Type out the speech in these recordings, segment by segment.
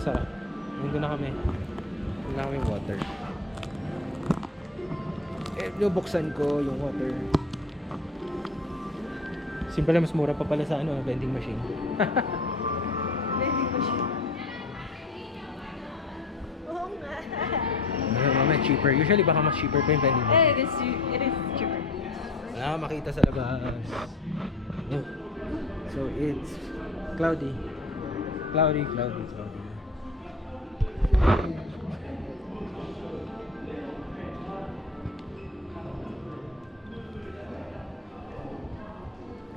Masarap. Nandun na kami. Nandun na kami water. Buksan ko yung water. Simple lang, mas mura pa pala sa vending machine. Vending machine. Oo nga. Mamaya cheaper. Usually baka mas cheaper pa yung vending machine. It is cheaper. Wala kang makita sa labas. Oh. So it's cloudy. Cloudy.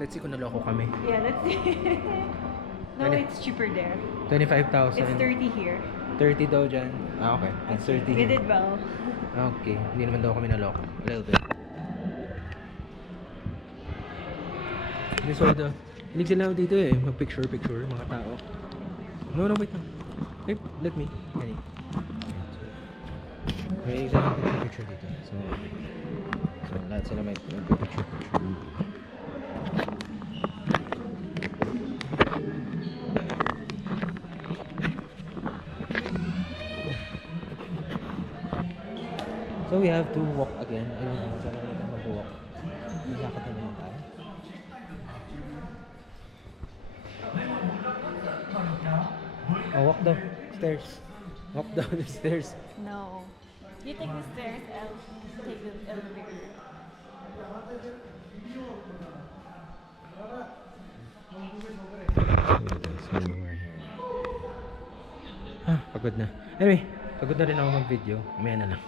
Let's see kung naloko kami. Yeah, let's see. No, Ano? it's cheaper there. 25,000. It's 30 here. 30 daw dyan. Ah, okay. It's 30 We here. did well. Okay. Hindi naman daw kami naloko. A little bit. This way daw. Hilig sila dito eh. Mag-picture, mga tao. No, wait lang. Wait, let me. Kani. May exam picture dito. So lahat sila may picture. So we have to walk again. I don't know. Saan natin mag-walk? Nagkakot na naman tayo. Oh, walk down stairs. Walk down the stairs. No. You take the stairs, I'll take the elevator. Pagod na. Anyway, pagod na rin ako mag-video. Mamaya na lang.